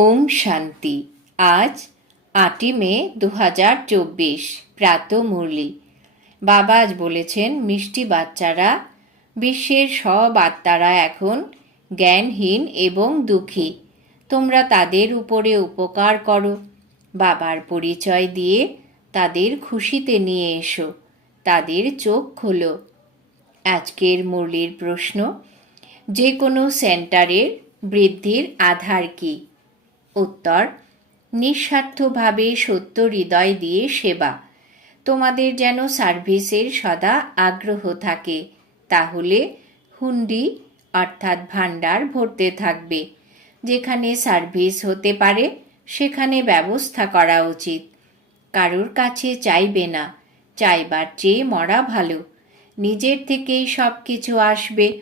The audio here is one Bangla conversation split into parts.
ওম শান্তি। আজ আটই মে দু হাজার চব্বিশ, প্রাত মুরলি। বাবা আজ বলেছেন, মিষ্টি বাচ্চারা, বিশ্বের সব আত্মারা এখন জ্ঞানহীন এবং দুঃখী। তোমরা তাদের উপরে উপকার করো। বাবার পরিচয় দিয়ে তাদের খুশিতে নিয়ে এসো। তাদের চোখ খোলো। আজকের মুরলির প্রশ্ন, যে কোনো সেন্টারের বৃদ্ধির আধার কী? উত্তর, নিঃস্বার্থভাবে সত্য হৃদয় দিয়ে সেবা। তোমাদের যেন সার্ভিসের সদা আগ্রহ থাকে, তাহলে হুন্ডি অর্থাৎ ভাণ্ডার ভরতে থাকবে। যেখানে সার্ভিস হতে পারে, সেখানে ব্যবস্থা করা উচিত। কারোর কাছে চাইবে না, চাইবার চেয়ে মরা ভালো। নিজের থেকেই সব কিছু আসবে।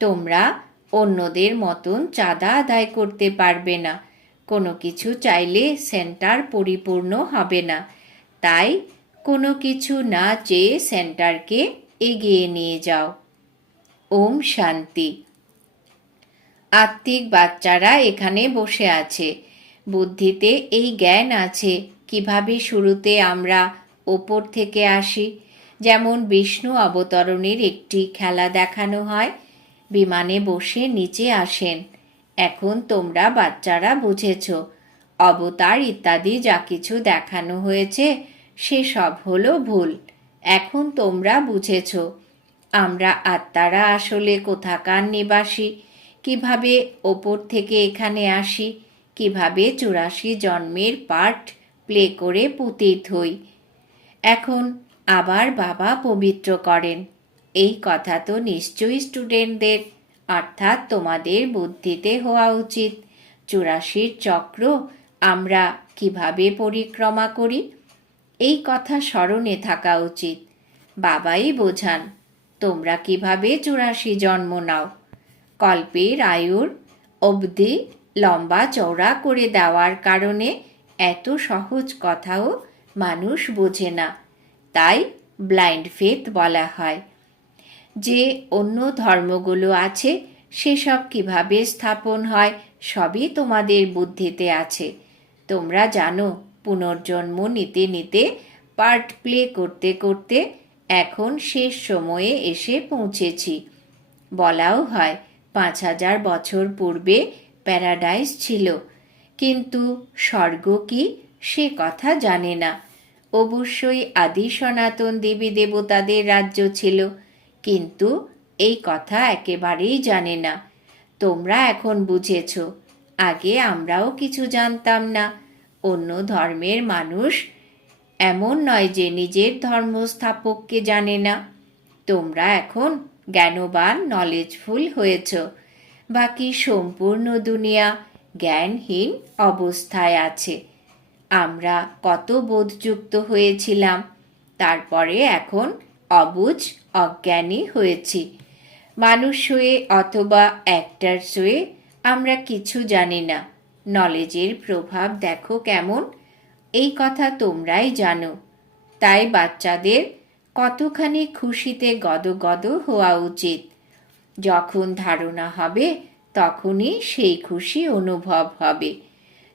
তোমরা অন্যদের মতন চাঁদা আদায় করতে পারবে না। কোনো কিছু চাইলে সেন্টার পরিপূর্ণ হবে না। তাই কোনো কিছু না চেয়ে সেন্টারকে এগিয়ে নিয়ে যাও। ওম শান্তি। আত্মিক বাচ্চারা এখানে বসে আছে। বুদ্ধিতে এই জ্ঞান আছে, কীভাবে শুরুতে আমরা ওপর থেকে আসি? যেমন বিষ্ণু অবতরণের একটি খেলা দেখানো হয়, বিমানে বসে নিচে আসেন। এখন তোমরা বাচ্চারা বুঝেছ। অবতার ইত্যাদি যা কিছু দেখানো হয়েছে সে সব হলো ভুল। এখন তোমরা বুঝেছ। আমরা আত্মারা আসলে কোথাকার নিবাসী? কীভাবে ওপর থেকে এখানে আসি? কীভাবে চুরাশি জন্মের পার্ট প্লে করে পুতিত হই? এখন আবার বাবা পবিত্র করেন। এই কথা তো নিশ্চয়ই স্টুডেন্টদের অর্থাৎ তোমাদের বুদ্ধিতে হওয়া উচিত। চুরাশির চক্র আমরা কীভাবে পরিক্রমা করি? এই কথা স্মরণে থাকা উচিত। বাবাই বোঝান, তোমরা কীভাবে চুরাশি জন্ম নাও? কল্পের আয়ুর অবধি লম্বা চওড়া করে দেওয়ার কারণে এত সহজ কথাও মানুষ বোঝে না। তাই ব্লাইন্ড ফেথ বলা হয়। যে অন্য ধর্মগুলো আছে, সেসব কীভাবে স্থাপন হয়, সবই তোমাদের বুদ্ধিতে আছে। তোমরা জানো, পুনর্জন্ম নিতে নিতে, পার্ট প্লে করতে করতে, এখন শেষ সময়ে এসে পৌঁছেছি। বলাও হয়, পাঁচ হাজার বছর পূর্বে প্যারাডাইস ছিল। কিন্তু স্বর্গ কি, সে কথা জানে না। অবশ্যই আদি সনাতন দেবী দেবতাদের রাজ্য ছিল। কিন্তু এই কথা একেবারেই জানে না। তোমরা এখন বুঝেছ, আগে আমরাও কিছু জানতাম না। অন্য ধর্মের মানুষ এমন নয় যে নিজের ধর্মস্থাপককে জানে না। তোমরা এখন জ্ঞানবান নলেজফুল হয়েছ। বাকি সম্পূর্ণ দুনিয়া জ্ঞানহীন অবস্থায় আছে। আমরা কত বোধযুক্ত হয়েছিলাম। তারপরে এখন অবুঝ, অজ্ঞানী হয়েছি। মানুষ হয়ে অথবা অ্যাক্টার্স হয়ে আমরা কিছু জানি না। নলেজের প্রভাব দেখো কেমন? এই কথা তোমরাই জানো। তাই বাচ্চাদের কতখানি খুশিতে গদগদ হওয়া উচিত। যখন ধারণা হবে, তখনই সেই খুশি অনুভব হবে।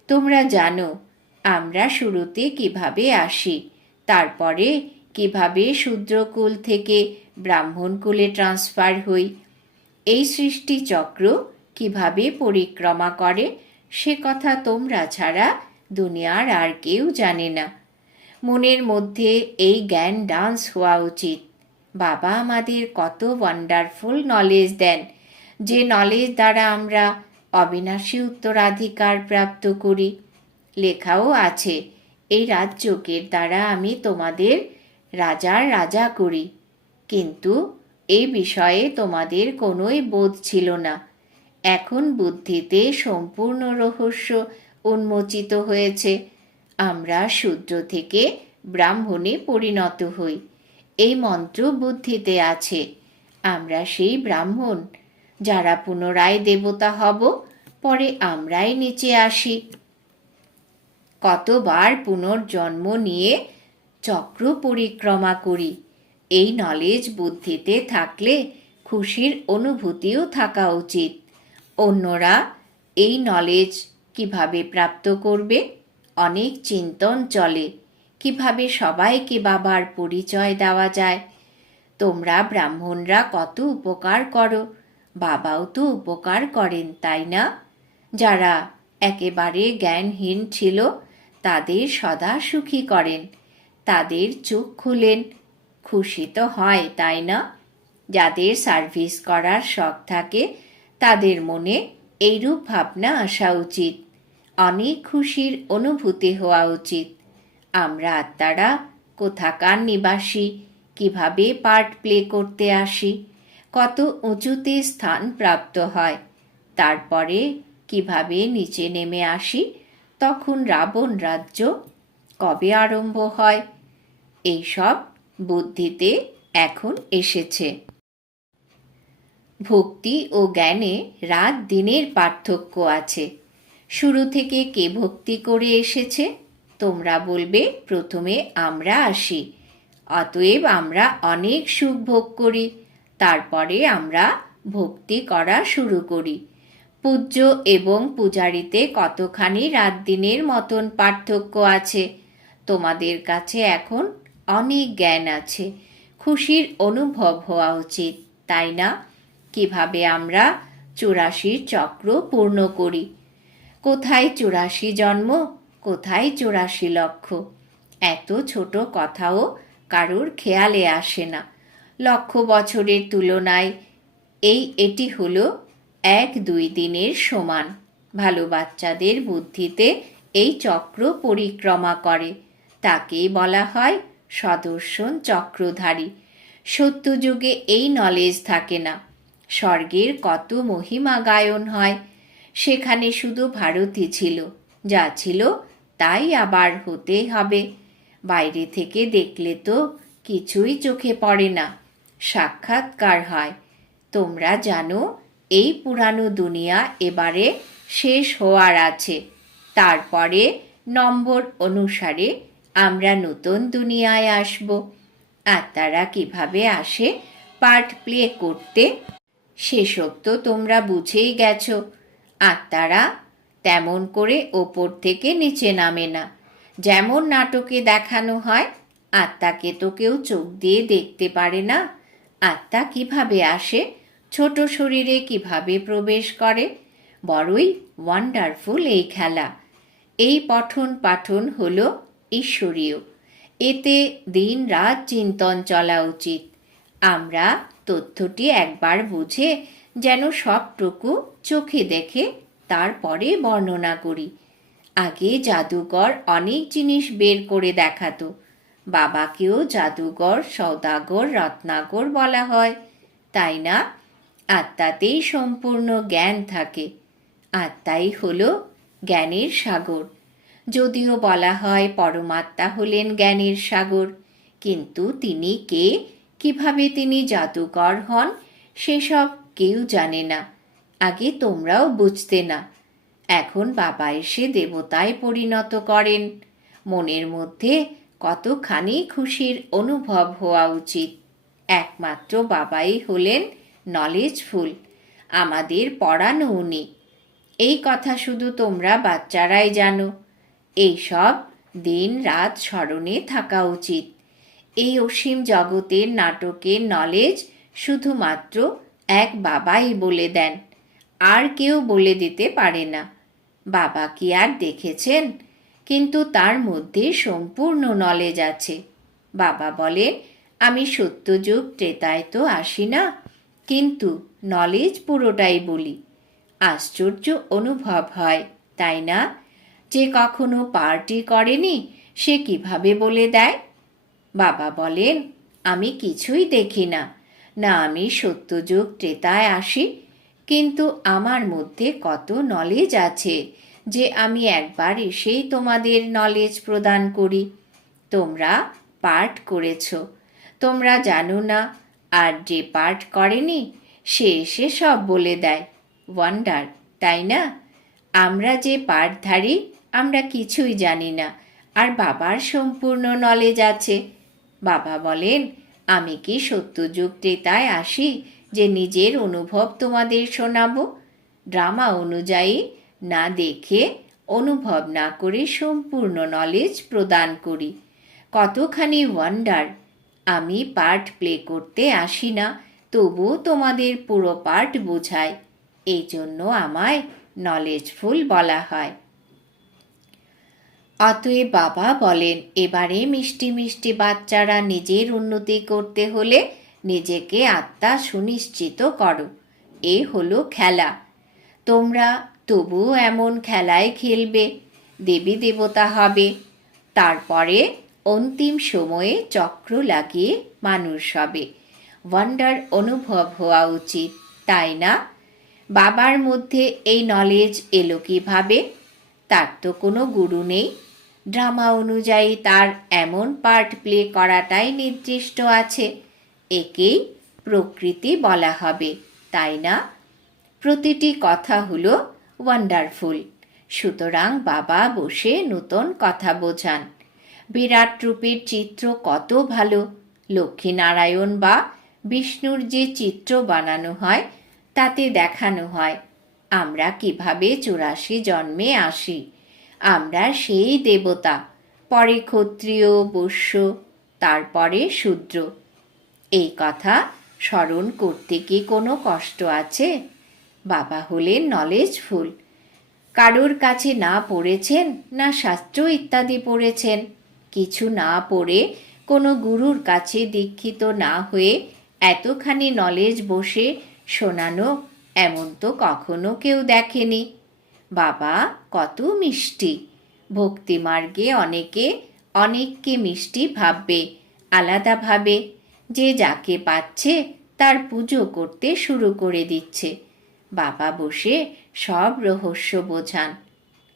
তোমরা জানো, আমরা শুরুতে কীভাবে আসি, তারপরে কীভাবে শূদ্রকুল থেকে ব্রাহ্মণকুলে ট্রান্সফার হই? এই সৃষ্টি চক্র কীভাবে পরিক্রমা করে? সে কথা তোমরা ছাড়া দুনিয়ার আর কেউ জানে না। মনের মধ্যে এই জ্ঞান ডান্স হওয়া উচিত। বাবা আমাদের কত ওয়ান্ডারফুল নলেজ দেন। যে নলেজ দ্বারা আমরা অবিনাশী উত্তরাধিকার প্রাপ্ত করি। লেখাও আছে, এই রাজ্যকের দ্বারা আমি তোমাদের রাজার রাজা করি কিন্তু এই বিষয়ে তোমাদের কোনোই বোধ ছিল না। এখন বুদ্ধিতে সম্পূর্ণ রহস্য উন্মোচিত হয়েছে। আমরা শূদ্র থেকে ব্রাহ্মণে পরিণত হই। এই মন্ত্র বুদ্ধিতে আছে। আমরা সেই ব্রাহ্মণ। যারা পুনরায় দেবতা হব, পরে আমরাই নিচে আসি। কতবার পুনর্জন্ম নিয়ে চক্র পরিক্রমা করি। এই নলেজ বুদ্ধিতে থাকলে খুশির অনুভূতিও থাকা উচিত। অন্যরা এই নলেজ কীভাবে প্রাপ্ত করবে? অনেক চিন্তন চলে। কীভাবে সবাইকে বাবার পরিচয় দেওয়া যায়? তোমরা ব্রাহ্মণরা কত উপকার করো? বাবাও তো উপকার করেন, তাই না? যারা একেবারে জ্ঞানহীন ছিল, তাদের সদা সুখী করেন। তাদের চোখ খুলেন। খুশি তো হয়, তাই না? যাদের সার্ভিস করার শখ থাকে, তাদের মনে এইরূপ ভাবনা আসা উচিত। অনেক খুশির অনুভূতি হওয়া উচিত। আমরা আত্মারা কোথাকার নিবাসী, কীভাবে পার্ট প্লে করতে আসি, কত উঁচুতে স্থান প্রাপ্ত হয়, তারপরে কীভাবে নিচে নেমে আসি, তখন রাবণ রাজ্য কবে আরম্ভ হয়? এইসব বুদ্ধিতে এখন এসেছে। ভক্তি ও জ্ঞানে রাত দিনের পার্থক্য আছে। শুরু থেকে কে ভক্তি করে এসেছে? তোমরা বলবে, প্রথমে আমরা আসি। অতএব আমরা অনেক সুখ ভোগ করি। তারপরে আমরা ভক্তি করা শুরু করি। পূজ্য এবং পূজারিতে কতখানি রাত দিনের মতন পার্থক্য আছে, তোমাদের কাছে এখন অনেক জ্ঞান আছে, খুশির অনুভব হওয়া উচিত, তাই না? কীভাবে আমরা চুরাশির চক্র পূর্ণ করি? কোথায় চুরাশি জন্ম, কোথায় চুরাশি লক্ষ এত ছোট কথাও কারুর খেয়ালে আসে না। লক্ষ বছরের তুলনায় এই এটি হলো এক দুই দিনের সমান। ভালো বাচ্চাদের বুদ্ধিতে এই চক্র পরিক্রমা করে, তাকেই বলা হয় সদর্শন চক্রধারী। সত্যযুগে এই নলেজ থাকে না। স্বর্গের কত মহিমা গায়ন হয়। সেখানে শুধু ভারতই ছিল। যা ছিল তাই আবার হতে হবে। বাইরে থেকে দেখলে তো কিছুই চোখে পড়ে না। সাক্ষাৎকার হয়। তোমরা জানো, এই পুরানো দুনিয়া এবারে শেষ হওয়ার আছে। তারপরে নম্বর অনুসারে আমরা নতুন দুনিয়ায় আসব। আত্মারা কীভাবে আসে পার্ট প্লে করতে, সেসব তো তোমরা বুঝেই গেছো। আত্মারা তেমন করে ওপর থেকে নিচে নামে না। যেমন নাটকে দেখানো হয় আত্মাকে তো কেউ চোখ দিয়ে দেখতে পারে না। আত্মা কীভাবে আসে, ছোট শরীরে কীভাবে প্রবেশ করে, বড়ই ওয়ান্ডারফুল এই খেলা। এই পঠন পাঠন হলো ঈশ্বরীয়। এতে দিন রাত চিন্তন চলা উচিত। আমরা তথ্যটি একবার বুঝে যেন সবটুকু চোখে দেখে তারপরে বর্ণনা করি। আগে জাদুকর অনেক জিনিস বের করে দেখাতো। বাবাকেও জাদুকর সৌদাগর, রত্নাগর বলা হয়। তাই না? আত্মাতেই সম্পূর্ণ জ্ঞান থাকে। আত্মাই হলো জ্ঞানের সাগর। যদিও বলা হয় পরমাত্মা হলেন জ্ঞানের সাগর। কিন্তু তিনি কে? কীভাবে তিনি জাদুকর হন? সেসব কেউ জানে না। আগে তোমরাও বুঝতে না। এখন বাবা এসে দেবতায় পরিণত করেন। মনের মধ্যে কতখানি খুশির অনুভব হওয়া উচিত। একমাত্র বাবাই হলেন নলেজফুল আমাদের পড়ানো উনি। এই কথা শুধু তোমরা বাচ্চারাই জানো। এই সব দিন রাত স্মরণে থাকা উচিত। এই অসীম জগতের নাটকের নলেজ শুধুমাত্র এক বাবাই বলে দেন। আর কেউ বলে দিতে পারে না। বাবা কি আর দেখেছেন? কিন্তু তার মধ্যে সম্পূর্ণ নলেজ আছে। বাবা বলেন, আমি সত্যযুগ ত্রেতায় তো আসি না। কিন্তু নলেজ পুরোটাই বলি। আশ্চর্য অনুভব হয়, তাই না? যে কখনো পার্টি করেনি, সে কীভাবে বলে দেয়? বাবা বলেন, আমি কিছুই দেখি না। না আমি সত্যযুগ ত্রেতায় আসি, কিন্তু আমার মধ্যে কত নলেজ আছে যে আমি একবার এসেই তোমাদের নলেজ প্রদান করি। তোমরা পাঠ করেছ। তোমরা জানো না, আর যে পাঠ করেনি, সে এসে সব বলে দেয়। ওয়ান্ডার তাই না? আমরা যে পাঠধারী আমরা কিছুই জানি না। আর বাবার সম্পূর্ণ নলেজ আছে। বাবা বলেন, আমি কি সত্যযুগ ত্রেতায় আসি যে নিজের অনুভব তোমাদের শোনাবো? ড্রামা অনুযায়ী না দেখে অনুভব না করে সম্পূর্ণ নলেজ প্রদান করি। কতখানি ওয়ান্ডার আমি পার্ট প্লে করতে আসি না, তবুও তোমাদের পুরো পার্ট বোঝায়। এই জন্য আমায় নলেজফুল বলা হয়। অতএব বাবা বলেন, এবারে মিষ্টি মিষ্টি বাচ্চারা নিজের উন্নতি করতে হলে নিজেকে আত্মা সুনিশ্চিত করো। এ হলো খেলা। তোমরা তবুও এমন খেলায় খেলবে, দেবী দেবতা হবে। তারপরে অন্তিম সময়ে চক্র লাগিয়ে মানুষ হবে। ওয়ান্ডার অনুভব হওয়া উচিত, তাই না? বাবার মধ্যে এই নলেজ এলো কীভাবে? তার তো কোনো গুরু নেই। ড্রামা অনুযায়ী তার এমন পার্ট প্লে করাটাই নির্দিষ্ট আছে। একেই প্রকৃতি বলা হবে, তাই না? প্রতিটি কথা হলো ওয়ান্ডারফুল সুতরাং বাবা বসে নতুন কথা বোঝান। বিরাট রূপের চিত্র কত ভালো। লক্ষ্মীনারায়ণ বা বিষ্ণুর যে চিত্র বানানো হয়, তাতে দেখানো হয়। আমরা কীভাবে চুরাশি জন্মে আসি? আমরা সেই দেবতা, পরে ক্ষত্রিয়, বৈশ্য, তারপরে শূদ্র। এই কথা স্মরণ করতে কি কোনো কষ্ট আছে? বাবা হলেন নলেজফুল কারোর কাছে না পড়েছেন না শাস্ত্র ইত্যাদি পড়েছেন। কিছু না পড়ে কোনো গুরুর কাছে দীক্ষিত না হয়ে এতখানি নলেজ বসে শোনানো এমন তো কখনো কেউ দেখেনি। বাবা, কত মিষ্টি। ভক্তিমার্গে অনেকে অনেককে মিষ্টি ভাববে আলাদাভাবে যে যাকে পাচ্ছে তার পুজো করতে শুরু করে দিচ্ছে। বাবা বসে সব রহস্য বোঝান।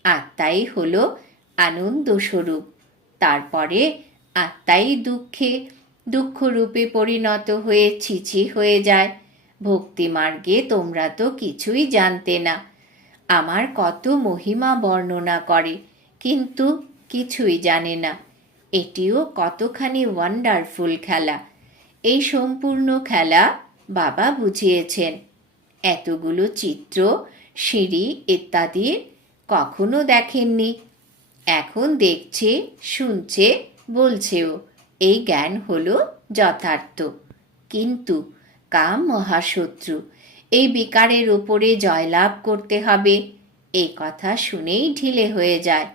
আত্মাই হল আনন্দ স্বরূপ তারপরে আত্মাই দুঃখে, দুঃখরূপে পরিণত হয়ে ছিছি হয়ে যায়। ভক্তিমার্গে তোমরা তো কিছুই জানতে না। আমার কত মহিমা বর্ণনা করে, কিন্তু কিছুই জানে না। এটিও কতখানি ওয়ান্ডারফুল খেলা। এই সম্পূর্ণ খেলা বাবা বুঝিয়েছেন। এতগুলো চিত্র, সিঁড়ি ইত্যাদি কখনো দেখেননি। এখন দেখছে, শুনছে, বলছেও। এই জ্ঞান হলো যথার্থ। কিন্তু কাম মহাশত্রু। এই বিকারের উপরে জয়লাভ করতে হবে। এই কথা শুনেই ঢিলে হয়ে যায়।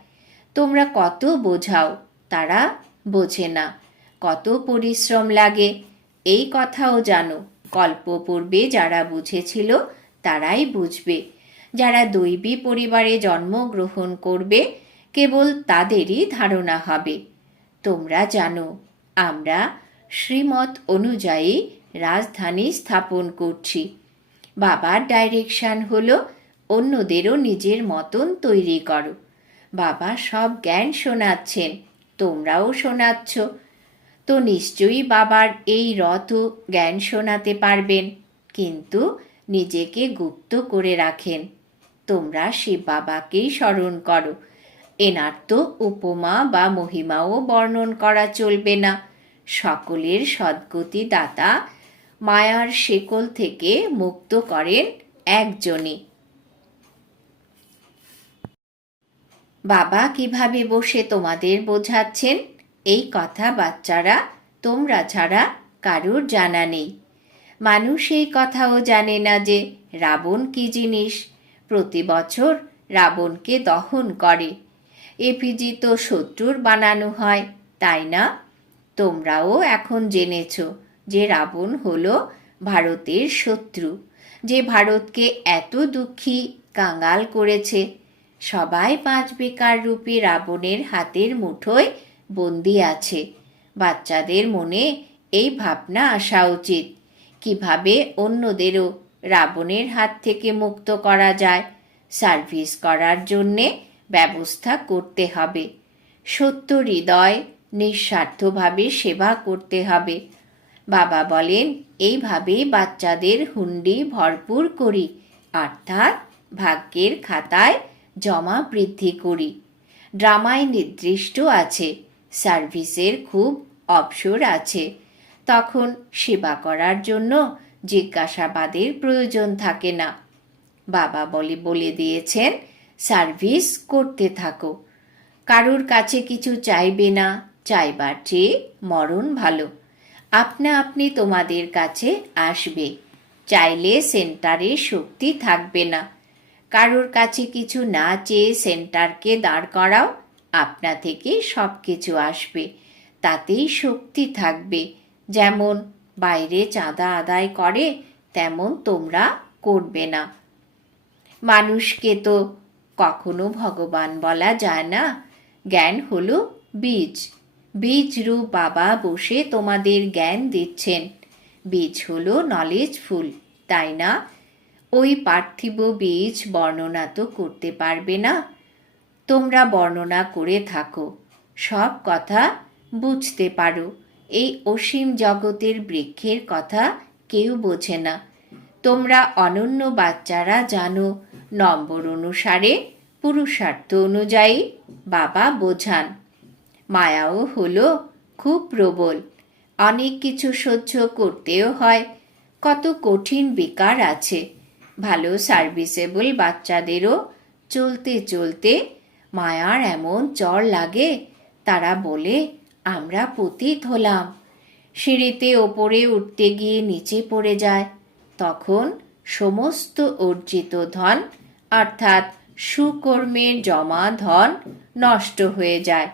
তোমরা কত বোঝাও, তারা বোঝে না। কত পরিশ্রম লাগে, এই কথাও জানো। কল্পপূর্বে যারা বুঝেছিল, তারাই বুঝবে। যারা দৈবী পরিবারে জন্মগ্রহণ করবে, কেবল তাদেরই ধারণা হবে। তোমরা জানো, আমরা শ্রীমত অনুযায়ী রাজধানী স্থাপন করছি। বাবার ডাইরেকশন হলো অন্যদেরও নিজের মতন তৈরি করো। বাবা সব জ্ঞান শোনাচ্ছেন, তোমরাও শোনাচ্ছ। তো নিশ্চয়ই বাবার এই রথ জ্ঞান শোনাতে পারবেন, কিন্তু নিজেকে গুপ্ত করে রাখেন। তোমরা শিব বাবাকেই স্মরণ করো। এনার তো উপমা বা মহিমাও বর্ণন করা চলবে না। সকলের সদ্গতি দাতা মায়ার শেকল থেকে মুক্ত করেন একজনই। বাবা কীভাবে বসে তোমাদের বোঝাচ্ছেন? এই কথা বাচ্চারা, তোমরা ছাড়া কারুর জানা নেই। মানুষ এই কথাও জানে না যে রাবণ কি জিনিস। প্রতি বছর রাবণকে দহন করে। এপিজি তো শত্রুর বানানো হয়, তাই না? তোমরাও এখন জেনেছ। যে রাবণ হল ভারতের শত্রু, যে ভারতকে এত দুঃখী কাঙ্গাল করেছে, সবাই পাঁচ বেকার রূপী রাবণের হাতের মুঠোয় বন্দি আছে। বাচ্চাদের মনে এই ভাবনা আসা উচিত। কীভাবে অন্যদেরও রাবণের হাত থেকে মুক্ত করা যায়? সার্ভিস করার জন্যে ব্যবস্থা করতে হবে। সত্য হৃদয় নিঃস্বার্থভাবে সেবা করতে হবে। বাবা বলেন, এইভাবে বাচ্চাদের হুন্ডি ভরপুর করি, অর্থাৎ ভাগ্যের খাতায় জমা বৃদ্ধি করি। ড্রামায় নির্দিষ্ট আছে, সার্ভিসের খুব অবসর আছে। তখন সেবা করার জন্য জিজ্ঞাসাবাদের প্রয়োজন থাকে না। বাবা বলে বলে দিয়েছেন, সার্ভিস করতে থাকো। কারুর কাছে কিছু চাইবে না, চাইবার চেয়ে মরণ ভালো। আপনা আপনি তোমাদের কাছে আসবে। চাইলে সেন্টারে শক্তি থাকবে না। কারোর কাছে কিছু না চেয়ে সেন্টারকে দাঁড় করাও আপনা থেকে সব কিছু আসবে। তাতেই শক্তি থাকবে। যেমন বাইরে চাঁদা আদায় করে, তেমন তোমরা করবে না। মানুষকে তো কখনো ভগবান বলা যায় না। জ্ঞান হলো বীজ। বীজ রূপ বাবা বসে তোমাদের জ্ঞান দিচ্ছেন। বীজ হলো নলেজ ফুল, তাই না? ওই পার্থিব বীজ বর্ণনা তো করতে পারবে না। তোমরা বর্ণনা করে থাকো, সব কথা বুঝতে পারো। এই অসীম জগতের বৃক্ষের কথা কেউ বোঝে না। তোমরা অনন্য বাচ্চারা জানো, নম্বর অনুসারে পুরুষার্থ অনুযায়ী বাবা বোঝান। মায়াও হলো খুব প্রবল। অনেক কিছু সহ্য করতেও হয়। কত কঠিন বিকার আছে। ভালো সার্ভিসেবল বাচ্চাদেরও চলতে চলতে মায়ার এমন চর লাগে, তারা বলে, আমরা পতিত হলাম। সিঁড়িতে ওপরে উঠতে গিয়ে নিচে পড়ে যায়। তখন সমস্ত অর্জিত ধন, অর্থাৎ সুকর্মের জমা ধন, নষ্ট হয়ে যায়।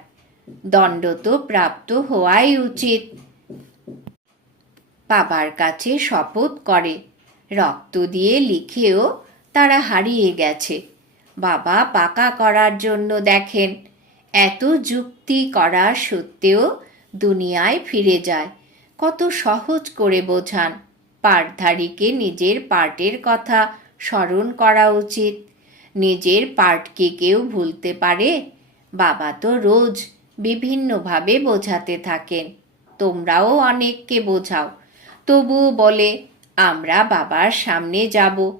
দণ্ড তো প্রাপ্ত হওয়াই উচিত। বাবার কাছে শপথ করে। রক্ত দিয়ে লিখেও তারা হারিয়ে গেছে। বাবা পাকা করার জন্য দেখেন, এত যুক্তি করা সত্ত্বেও দুনিয়ায় ফিরে যায়। কত সহজ করে বোঝান, পাঠধারীকে নিজের পার্টের কথা স্মরণ করা উচিত। নিজের পার্টকে কেউ ভুলতে পারে? বাবা তো রোজ বিভিন্নভাবে বোঝাতে থাকেন। তোমরাও অনেককে বোঝাও। তবুও বলে, আমরা বাবার সামনে যাব।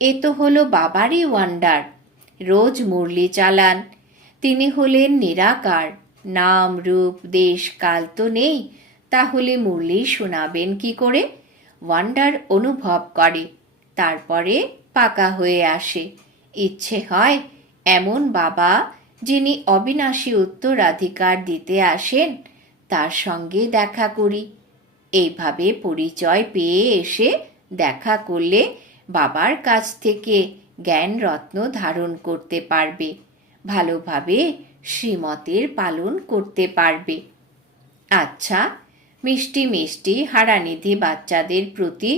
এ তো হলো বাবারই ওয়ান্ডার রোজ মুরলি চালান। তিনি হলেন নিরাকার। নাম, রূপ, দেশ, কাল তো নেই। তাহলে মুরলি শোনাবেন কি করে? ওয়ান্ডার অনুভব করে। তারপরে পাকা হয়ে আসে। ইচ্ছে হয় এমন বাবা যিনি অবিনাশী উত্তরাধিকার দিতে আসেন, তার সঙ্গে দেখা করি। এইভাবে পরিচয় পেয়ে এসে দেখা করলে বাবার কাছ থেকে জ্ঞান রত্ন ধারণ করতে পারবে, ভালোভাবে শ্রীমতের পালন করতে পারবে। আচ্ছা মিষ্টি মিষ্টি হারানিধি বাচ্চাদের প্রতি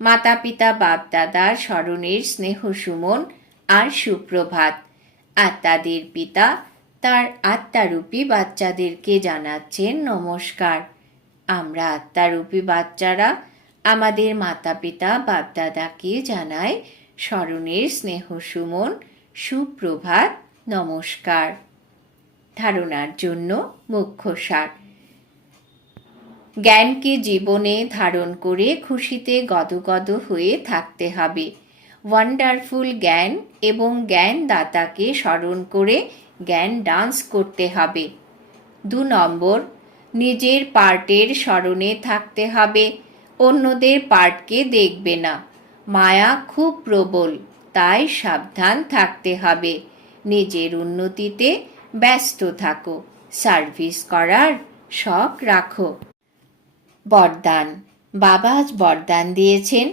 মাতা পিতা বাপদাদার স্মরণের স্নেহ সুমন আর সুপ্রভাত। আত্মাদের পিতা তার আত্মারূপী বাচ্চাদেরকে জানাচ্ছেন নমস্কার। আমরা আত্মারূপী বাচ্চারা আমাদের মাতা পিতা বাপদাদাকে জানাই স্মরণের স্নেহ সুমন, সুপ্রভাত, নমস্কার। ধারণার জন্য মুখ্য সার। জ্ঞানকে জীবনে ধারণ করে খুশিতে গদগদ হয়ে থাকতে হবে। ওয়ান্ডারফুল জ্ঞান এবং জ্ঞান দাতাকে স্মরণ করে জ্ঞান ডান্স করতে হবে। দু নম্বর, নিজের পার্টের স্মরণে থাকতে হবে, অন্যদের পার্টকে দেখবে না। মায়া খুব প্রবল, তাই সাবধান থাকতে হবে। নিজের উন্নতিতে ব্যস্ত থাকো, সার্ভিস করার শখ রাখো। বরদান, বাবা আজ বরদান দিয়েছেন।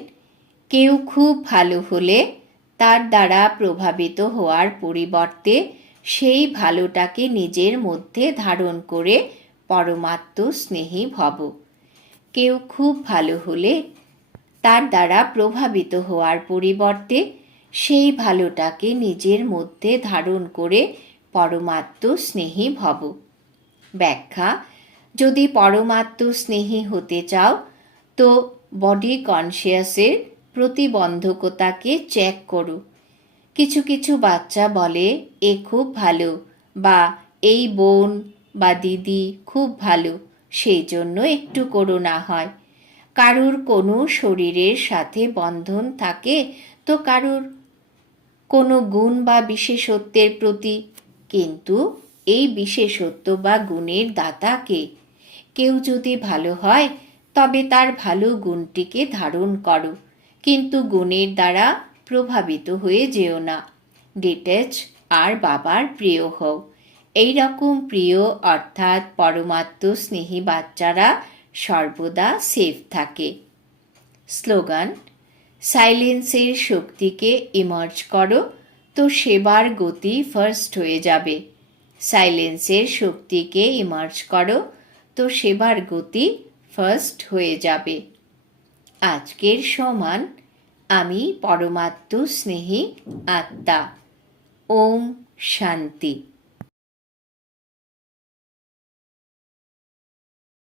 কেউ খুব ভালো হলে তার দ্বারা প্রভাবিত হওয়ার পরিবর্তে সেই ভালোটাকে নিজের মধ্যে ধারণ করে পরমাত্ম স্নেহী ভব। কেউ খুব ভালো হলে তার দ্বারা প্রভাবিত হওয়ার পরিবর্তে সেই ভালোটাকে নিজের মধ্যে ধারণ করে পরমাত্ম স্নেহী ভব। ব্যাখ্যা, যদি পরমাত্ম স্নেহী হতে চাও, তো বডি কনসিয়াসের প্রতিবন্ধকতাকে চেক করো। কিছু কিছু বাচ্চা বলে, এ খুব ভালো বা, এই বোন বা দিদি খুব ভালো সেই জন্য একটু করোনা হয়। কারুর কোনো শরীরের সাথে বন্ধন থাকে তো কারুর কোনো গুণ বা বিশেষত্বের প্রতি। কিন্তু এই বিশেষত্ব বা গুণের দাতাকে কেউ যদি ভালো হয়, তবে তার ভালো গুণটিকে ধারণ করো। কিন্তু গুণের দ্বারা প্রভাবিত হয়ে যেও না। ডিটেচ আর বাবার প্রিয় হও। এই রকম প্রিয়, অর্থাৎ পরমাত্ম স্নেহী বাচ্চারা সর্বদা সেফ থাকে। স্লোগান, সাইলেন্সের শক্তিকে ইমার্জ করো, তো সেবার গতি ফার্স্ট হয়ে যাবে। সাইলেন্সের শক্তিকে ইমার্জ করো, তো সেবার গতি ফার্স্ট হয়ে যাবে। আজকের সমান আমি পরমাত্ম স্নেহী আত্মা। ওম শান্তি।